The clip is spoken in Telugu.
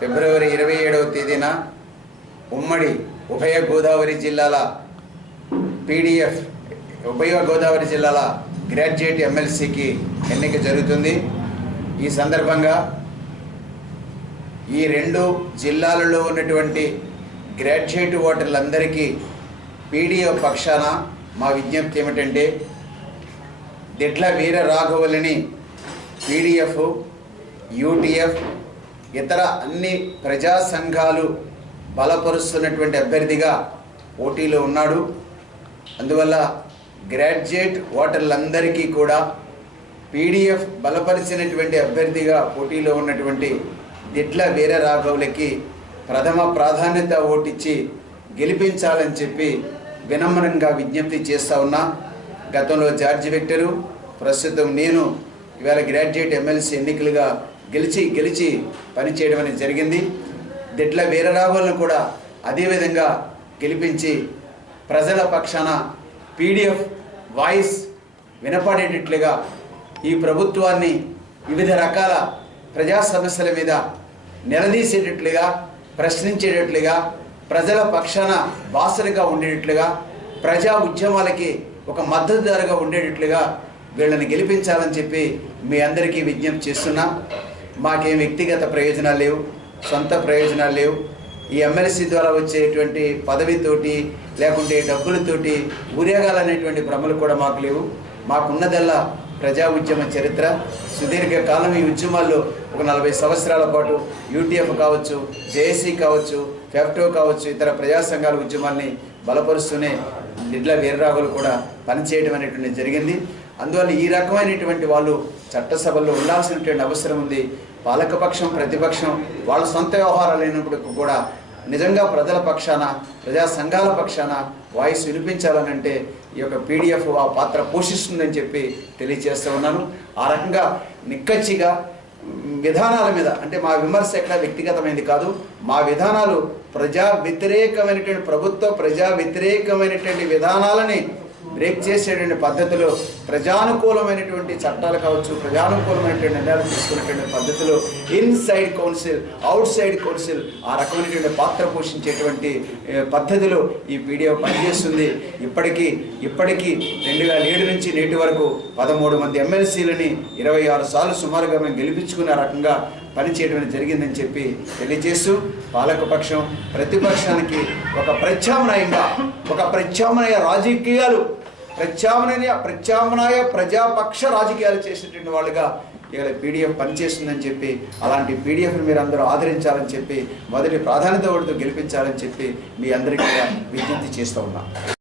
ఫిబ్రవరి ఇరవై ఏడవ తేదీన ఉమ్మడి ఉభయ గోదావరి జిల్లాల పీడిఎఫ్ ఉభయ గోదావరి జిల్లాల గ్రాడ్యుయేట్ ఎమ్మెల్సీకి ఎన్నిక జరుగుతుంది. ఈ సందర్భంగా ఈ రెండు జిల్లాలలో ఉన్నటువంటి గ్రాడ్యుయేట్ ఓటర్లందరికీ పీడిఎఫ్ పక్షాన మా విజ్ఞప్తి ఏమిటంటే దిట్ల వీర రాఘవులని పీడిఎఫ్ యూటీఎఫ్ ఇతర అన్ని ప్రజా సంఘాలు బలపరుస్తున్నటువంటి అభ్యర్థిగా పోటీలో ఉన్నాడు. అందువల్ల గ్రాడ్యుయేట్ ఓటర్లందరికీ కూడా పీడిఎఫ్ బలపరిచినటువంటి అభ్యర్థిగా పోటీలో ఉన్నటువంటి దిట్ల వీర రాఘవులకి ప్రథమ ప్రాధాన్యత ఓటిచ్చి గెలిపించాలని చెప్పి వినమ్రంగా విజ్ఞప్తి చేస్తా ఉన్నా. గతంలో జార్జి విక్టరు ప్రస్తుతం నేను ఇవాళ గ్రాడ్యుయేట్ ఎమ్మెల్సీ ఎన్నికలుగా గెలిచి గెలిచి పనిచేయడం అనేది జరిగింది. దిట్ల వీరరావులను కూడా అదేవిధంగా గెలిపించి ప్రజల పక్షాన పీడిఎఫ్ వాయిస్ వినపడేటట్లుగా ఈ ప్రభుత్వాన్ని వివిధ రకాల ప్రజా సమస్యల మీద నిలదీసేటట్లుగా ప్రశ్నించేటట్లుగా ప్రజల పక్షాన బాసరిగా ఉండేటట్లుగా ప్రజా ఉద్యమాలకి ఒక మద్దతుదారుగా ఉండేటట్లుగా వీళ్ళని గెలిపించాలని చెప్పి మీ అందరికీ విజ్ఞప్తి చేస్తున్నా. మాకేం వ్యక్తిగత ప్రయోజనాలు లేవు సొంత ప్రయోజనాలు లేవు. ఈ ఎమ్మెల్సీ ద్వారా వచ్చేటువంటి పదవితోటి లేకుంటే డబ్బులతోటి ఉరేగాలనేటువంటి భ్రమలు కూడా మాకు లేవు. మాకున్నదల్లా ప్రజా ఉద్యమ చరిత్ర. సుదీర్ఘ కాలం ఈ ఉద్యమాల్లో ఒక నలభై సంవత్సరాల పాటు యూటీఎఫ్ కావచ్చు జేఏసీ కావచ్చు ఫెఫ్టో కావచ్చు ఇతర ప్రజా సంఘాల ఉద్యమాల్ని బలపరుస్తూనే నిడ్ల వీరరాఘులు కూడా పనిచేయడం అనేటువంటి జరిగింది. అందువల్ల ఈ రకమైనటువంటి వాళ్ళు చట్టసభల్లో ఉండాల్సినటువంటి అవసరం ఉంది. పాలకపక్షం ప్రతిపక్షం వాళ్ళ సొంత వ్యవహారాలు అయినప్పుడు కూడా నిజంగా ప్రజల పక్షాన ప్రజా సంఘాల పక్షాన వాయిస్ వినిపించాలని అంటే ఈ యొక్క పీడిఎఫ్ ఆ పాత్ర పోషిస్తుందని చెప్పి తెలియజేస్తూ ఉన్నాను. ఆ రకంగా నిక్కచ్చిగా విధానాల మీద అంటే మా విమర్శ ఎక్కడ వ్యక్తిగతమైనది కాదు మా విధానాలు ప్రజా వ్యతిరేకమైనటువంటి ప్రభుత్వ ప్రజా వ్యతిరేకమైనటువంటి విధానాలని బ్రేక్ చేసేటువంటి పద్ధతిలో ప్రజానుకూలమైనటువంటి చట్టాలు కావచ్చు ప్రజానుకూలమైనటువంటి నిర్ణయాలు తీసుకునేటువంటి పద్ధతిలో inside council outside council ఆ రకమైనటువంటి పాత్ర పోషించేటువంటి పద్ధతిలో ఈ పీడిఎఫ్ పనిచేస్తుంది. ఇప్పటికీ ఇప్పటికీ రెండు వేల ఏడు నుంచి నేటి వరకు పదమూడు మంది ఎమ్మెల్సీలని ఇరవై ఆరు సార్లు సుమారుగా మేము గెలిపించుకునే రకంగా పనిచేయడం జరిగిందని చెప్పి తెలియజేస్తూ పాలకపక్షం ప్రతిపక్షానికి ఒక ప్రత్యామ్నాయంగా ఒక ప్రత్యామ్నాయ రాజకీయాలు ప్రత్యామ్నాయ ప్రత్యామ్నాయ ప్రజాపక్ష రాజకీయాలు చేసినటువంటి వాళ్ళుగా ఇవాళ పీడిఎఫ్ పనిచేస్తుందని చెప్పి అలాంటి పీడిఎఫ్ని మీరు అందరూ ఆదరించాలని చెప్పి మొదటి ప్రాధాన్యత ఓటుతో గెలిపించాలని చెప్పి మీ అందరికీ విజ్ఞప్తి చేస్తూ ఉన్నా.